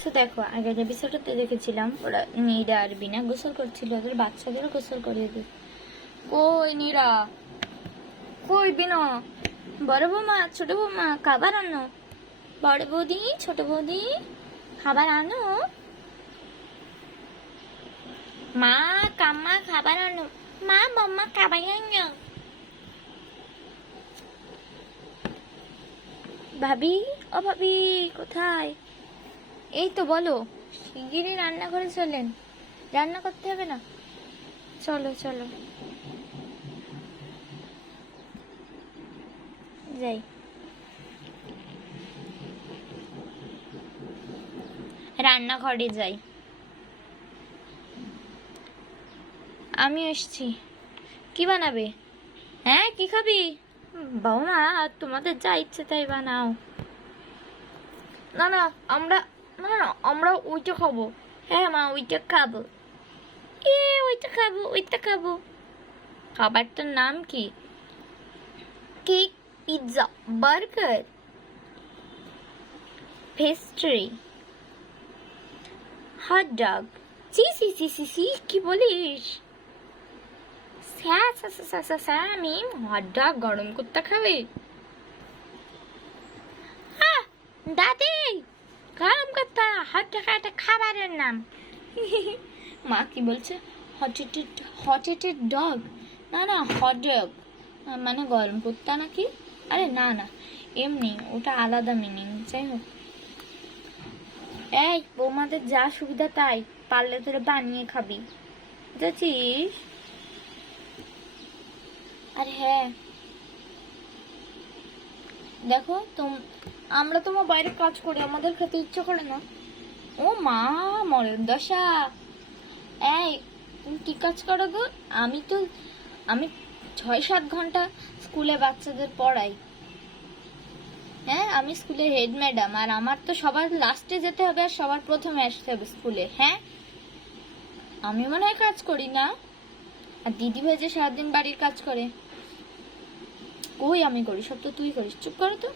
So দেখো, আগের এপিসোডে দেখেছিলাম ওরা নীরা আর বিনা গোসল করছিল, ওদের বাচ্চাদেরও গোসল করিয়ে দিই। কই নীরা, কই বিনা, বড় বৌমা ছোট বৌমা খাবার আনো, বড় বৌদি ছোট বৌদি খাবার আনো, মা কাম্মা খাবার আনো, মা বম্মা খাবার আনো। ভাবি, ও ভাবি কোথায়? এই তো বলো, শিগগিরই রান্নাঘরে চলেন, রান্না করতে হবে না? চলো চলো যাই। রান্নাঘরে যাই, আমি এসছি। কি বানাবে? হ্যাঁ কি খাবি? বৌমা তোমাদের যা ইচ্ছে তাই বানাও। না না আমরা, না না আমরা ওইটা খাবো। হ্যাঁ মা ওইটা খাবো, ওইটা খাবো, ওইটা খাবো। খাবারটার নাম কি? Cake, pizza, burger, pastry, hot dog. সি সি সি সি সি কি বলিস? আমি হট ডগ গরম করতে খাবে? দাদি গরম করতে হট ডগ একটা খাবারের নাম। মা কি বলছে? হটেটেড ডগ? না না হট ডগ মানে গরম কুত্তা নাকি? আরে না না এমনি, ওটা আলাদা মিনিং। যাই হোক, এই বৌমাদের যা সুবিধা তাই, পারলে তোরা বানিয়ে খাবি, বুঝেছিস? আরে হ্যাঁ দেখো আমরা তোমার বাইরে কাজ করি, আমাদের খেতে ইচ্ছে করে না। ও মা মরের দশা। এই তুমি কি কাজ করো গো? আমি 6-7 ঘন্টা স্কুলে বাচ্চাদের পড়াই। হ্যাঁ আমি স্কুলের হেড ম্যাডাম, আর আমার তো সবার লাস্টে যেতে হবে আর সবার প্রথমে আসতে হবে স্কুলে। হ্যাঁ আমি মনে হয় কাজ করি না, আর দিদি ভাই যে সারাদিন বাড়ির কাজ করে। কই আমি করি, সব তো তুই করিস। চুপ করো তো।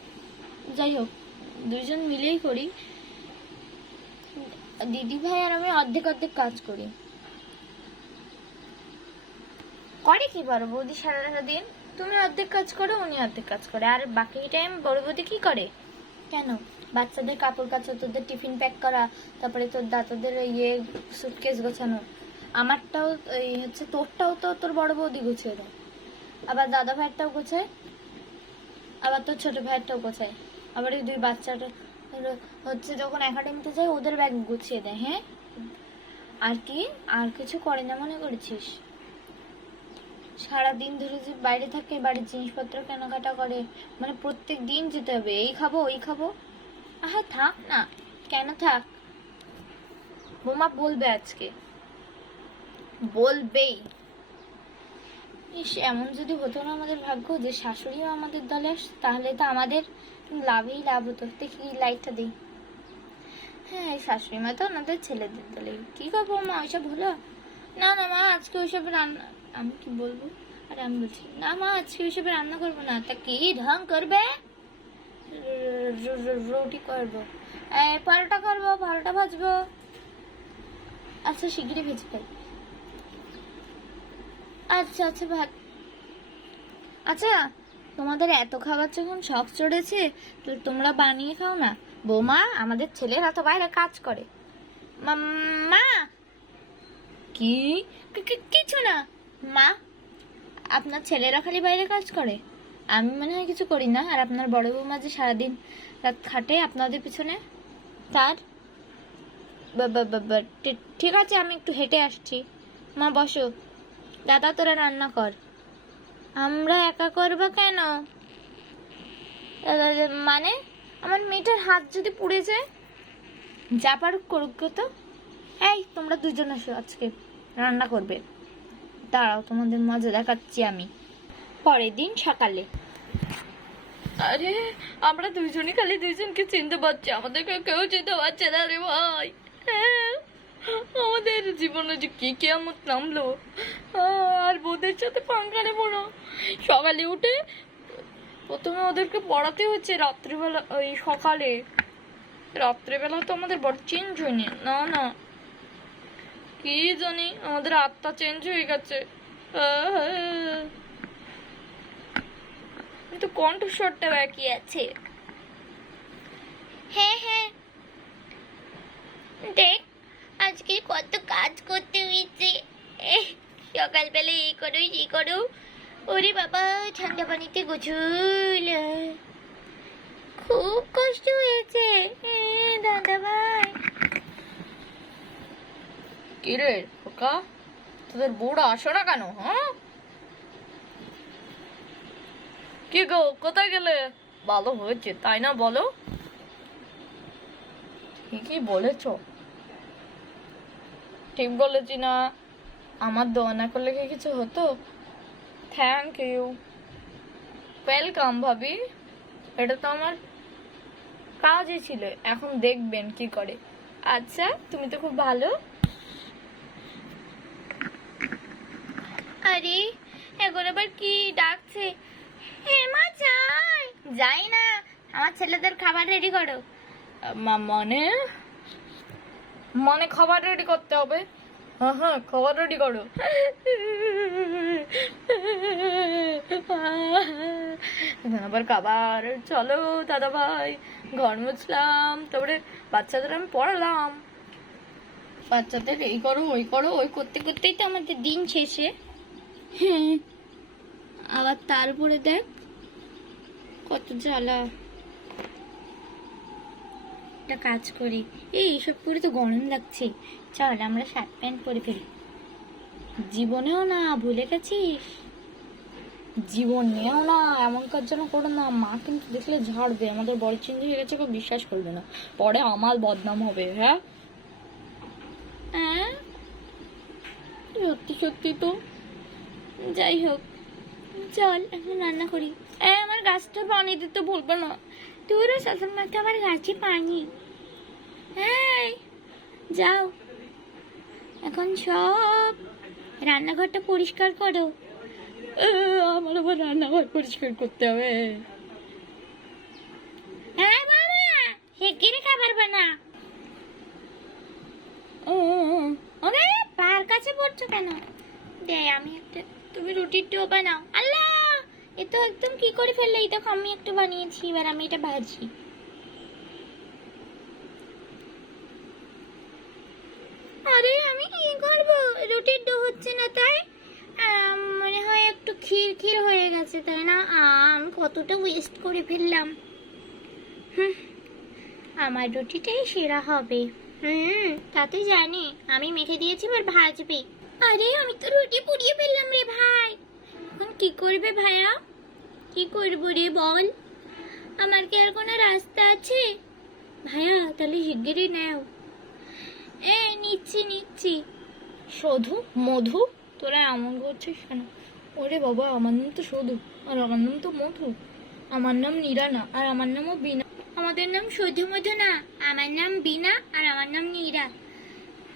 যাই হোক, দুইজন মিলেই করি, দিদি ভাই আর আমি অর্ধেক অর্ধেক কাজ করি। করে কি বড় বৌদি সারা দিন? তুমি অর্ধেক কাজ করো, উনি অর্ধেক কাজ করে, আর বাকি টাইম বড় বৌদি কি করে? কেন? বাচ্চাদের কাপড় কাচা, তোদের টিফিন প্যাক করা, তারপরে তোর দাদাদের ইয়ে সুটকেস গোছানো। আমারটাও এই হচ্ছে, তোরটাও তো তোর বড় বৌদি গুছিয়ে দেয়, আবার দাদা ভাইয়েরটাও গোছায়, আবার তোর ছোট ভাইয়েরটাও গোছায়, আবার এই দুই বাচ্চাটা হচ্ছে যখন একাডেমিতে যায় ওদের ব্যাগ গুছিয়ে দেয়। হ্যাঁ আর কি, আর কিছু করে না মনে করেছিস? সারাদিন ধরে যে বাইরে থাকে, বাড়ির জিনিসপত্র কেনাকাটা করে, মানে প্রত্যেক দিন যেতে হবে, এই খাবো ওই খাবো। আহা থাক না। কেন থাক? বোমা বলবে আজকে, বলবেই। ইস, এমন যদি হতো না আমাদের ভাগ্য যে শাশুড়িও আমাদের দলে আসতো, তাহলে তো আমাদের লাভই লাভ হতো। দেখি লাইটটা দিই। হ্যাঁ এই শাশুড়ি মা তো ওনাদের ছেলেদের দলে। কি করবো মা, ওইসব হলো? না না মা আজকে ওইসব রান্না, আমি কি বলবো? আরে আমি বলছি না মা আজকে ওইসব রান্না করবো না। তা কি ঢং করবে? রুটি করবো, পরোটা করবো, পরোটা ভাজবো। আচ্ছা শিগগিরই ভেজে খাই। আচ্ছা আচ্ছা ভাত। আচ্ছা তোমাদের এত খাবার যখন শখ চড়েছে, তো তোমরা বানিয়ে খাও না। বৌমা আমাদের ছেলেরা তো বাইরে কাজ করে। মা কি? কিছু না মা, আপনার ছেলেরা খালি বাইরে কাজ করে, আমি মনে হয় কিছু করি না। আর আপনার বড় বৌমা যে সারাদিন রাত খাটে আপনাদের পিছনে, তার ঠিক আছে আমি একটু হেঁটে আসছি। মা বসো, দাদা তোরা রান্না কর। আমরা একা করবো কেন? মানে আমার মেয়েটার হাত যদি পুড়ে যায়, যা পারুক করুক তো। এই তোমরা দুজন আসো, আজকে রান্না করবে। দাঁড়াও তোমাদের মজা দেখাচ্ছি আমি। পরের দিন সকালে, আরে আমরা দুইজনই খালি দুইজনকে চিনতে পারছি, আমাদেরকে কেউ চিনতে পারছে না রে ভাই। আমাদের জীবনে যে কি কিয়ামত নামলো, আর বোধের সাথে পাঙ্খা নেবো না। সকালে উঠে প্রথমে ওদেরকে পড়াতে হচ্ছে, রাত্রিবেলা ওই সকালে রাত্রেবেলা তো আমাদের বড় চেঞ্জ হয়নি, না না কি জানি আমাদের আত্মা চেঞ্জ হয়ে গেছে। কিন্তু কণ্ঠস্বরটা বাকি আছে। হ্যাঁ হ্যাঁ দেখ আজকে কত কাজ করতে হয়েছে। সকালবেলা এই করো এই করো, ওরে বাবা ঠান্ডা পানিতে গোসল, খুব কষ্ট হয়েছে দাদা ভাই। কিরে খোকা, তোদের বুড়ো আসো না কেন? হ্যাঁ কি গো, কোথায় গেলে? ভালো হয়েছে তাই না বলো? ঠিকই বলেছ, ঠিক বলেছি না? আমার দোয়া না করলে কি কিছু হতো? থ্যাংক ইউ, ওয়েলকাম ভাবি। এটা তো আমার কাজই ছিল, এখন দেখবেন কি করে। আচ্ছা তুমি তো খুব ভালো। আরে এখন আবার কি ডাকছে? হেমা যাই যাই না, আমার ছেলেদের খাবার রেডি করো। মানে মানে খাবার রেডি করতে হবে? হ্যাঁ হ্যাঁ খাবার রেডি করো। আবার খাবার, চলো দাদা ভাই। ঘর মুছলাম, তারপরে বাচ্চাদের আমি পড়ালাম, বাচ্চাদের এই করো ওই করো, ওই করতে করতেই তো আমাদের দিন শেষে। হ্যাঁ আবার তার উপরে দেখ কত জ্বালা। একটা কাজ করি, এইসব করে তো গরম লাগছে, চল আমরা শার্ট প্যান্ট পরে ফেলি। জীবনেও না ভুলে গেছিস? জীবনেও না এমন কাজ যেন করো না, মা কিন্তু দেখলে ঝাড়বে, আমাদের বড় চেঞ্জ হয়ে গেছে, কেউ বিশ্বাস করবে না, পরে আমার বদনাম হবে। হ্যাঁ হ্যাঁ সত্যি সত্যি তো। যাই হোক চল এখন রান্না করি। আমার গাছটা পানি দিতে ভুলবে না। তোরও শাশুড় মাকে আমার গাছে পানি। হ্যাঁ যাও এখন সব রান্নাঘরটা পরিষ্কার করো। আমার আবার রান্নাঘর পরিষ্কার করতে হবে? হ্যাঁ বাবা শিগগিরই খাবার বানা। ওরে পার কাছে পড়ছো কেন? দে আমি একটা, তুমি রুটির ডো বানাও। আল্লাহ এ তো একদম কি করে ফেললে, এই দেখো আমি একটু বানিয়েছি, এবার আমি এটা ভাজি। আরে আমি কি করবো, রুটির ডো হচ্ছে না তাই? মনে হয় একটু ক্ষীর ক্ষীর হয়ে গেছে তাই না? আমি কতটা ওয়েস্ট করে ফেললাম। আমার রুটিটাই সেরা হবে। তাতে জানি আমি মেখে দিয়েছি, এবার ভাজবে। আরে আমি তো রুটি পুড়িয়ে ফেললাম রে ভাই, এখন কি করবে ভাইয়া? কি করবো রে বল, আমার কি আর কোনো রাস্তা আছে? ভাইয়া তাহলে শিগগিরই নাও। নিচ্ছি নিচ্ছি। শুধু মধু, তোরা এমন করছিস কেন? ওরে বাবা আমার নাম তো শুধু, আর আমার নাম তো মধু, আমার নাম নীরা না, আর আমার নামও বিনা। আমাদের নাম শুধু মধু না, আমার নাম বিনা আর আমার নাম নীরা।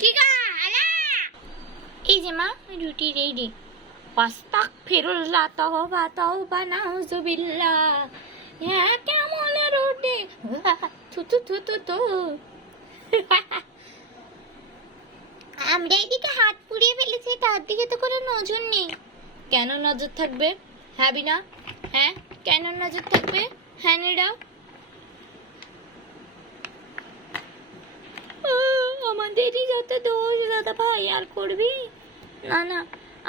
ঠিক আছে এই যে মা রুটি রেডি। আস্তাগফিরুল্লাহ তাওবা তাওবা নাউজুবিল্লাহ। হ্যাঁ কেমন রুটি, থু থু থু থু থু। আমরা এদিকে হাত পুড়িয়ে ফেলেছি, তার দিকে তো কোনো নজর নেই। কেন নজর থাকবে? হ্যাঁ বিনা, হ্যাঁ কেন নজর থাকবে? হ্যাঁ নীরা আমাদেরই যত দোষ দাদা ভাই, আর করবি না। না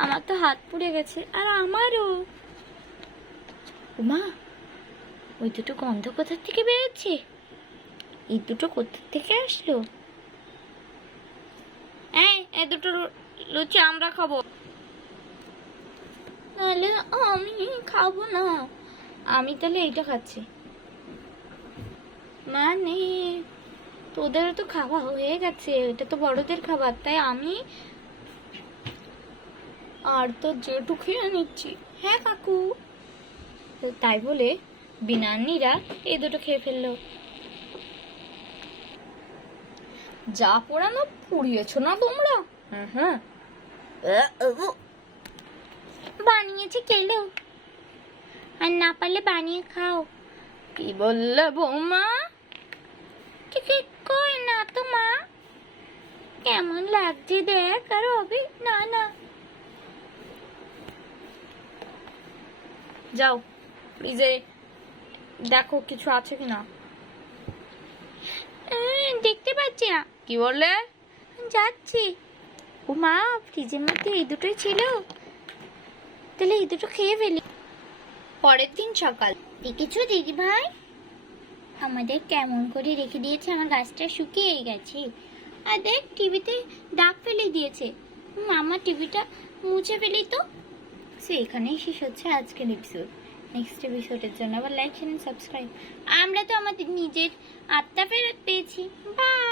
আমার তো হাত পুড়ে গেছে, আর আমারও। মা ওই দুটো গন্ধ কোথা থেকে বেরোচ্ছে? এই দুটো কোথা থেকে আসলো? এই দুটো লুচি আমরা খাবো, নাহলে আমি খাবো না। আমি তাহলে এইটা খাচ্ছি। মানে তোদের তো খাওয়া হয়ে গেছে, এটা তো বড়দের খাবার, তাই আমি আর তো জেঠু খেয়ে নিচ্ছি। হ্যাঁ কাকু। তাই বলে বিনানিরা এই দুটো খেয়ে ফেললো। যা পোড়ানো পুড়িয়েছো না তোমরা? হ্যাঁ বানিয়েছি খেলো, আর না পারলে বানিয়ে খাও। কি বললে বৌমা? টিকিট কই না তো মা, কেমন লাগছে দেখ। আর হবে না না, যাও ফ্রিজে দেখো কিছু আছে কিনা। দেখতে পাচ্ছি না। কি বললে? যাচ্ছি। ও মা, ফ্রিজের মধ্যে এই দুটোই ছিল, তাহলে এই দুটো খেয়ে ফেলি। পরের দিন সকাল। দেখেছো দিদি ভাই, আমাদের কেমন করে রেখে দিয়েছে, আমার গাছটা শুকিয়ে গেছে। আর দেখ টিভিতে দাগ ফেলে দিয়েছে। আমার টিভিটা মুছে ফেলি তো। সো এখানেই শেষ হচ্ছে আজকের এপিসোড। নেক্সট এপিসোডের জন্য আবার লাইক শেয়ার সাবস্ক্রাইব। আমরা তো আমাদের নিজের আত্মা ফেরত পেয়েছি। বাই।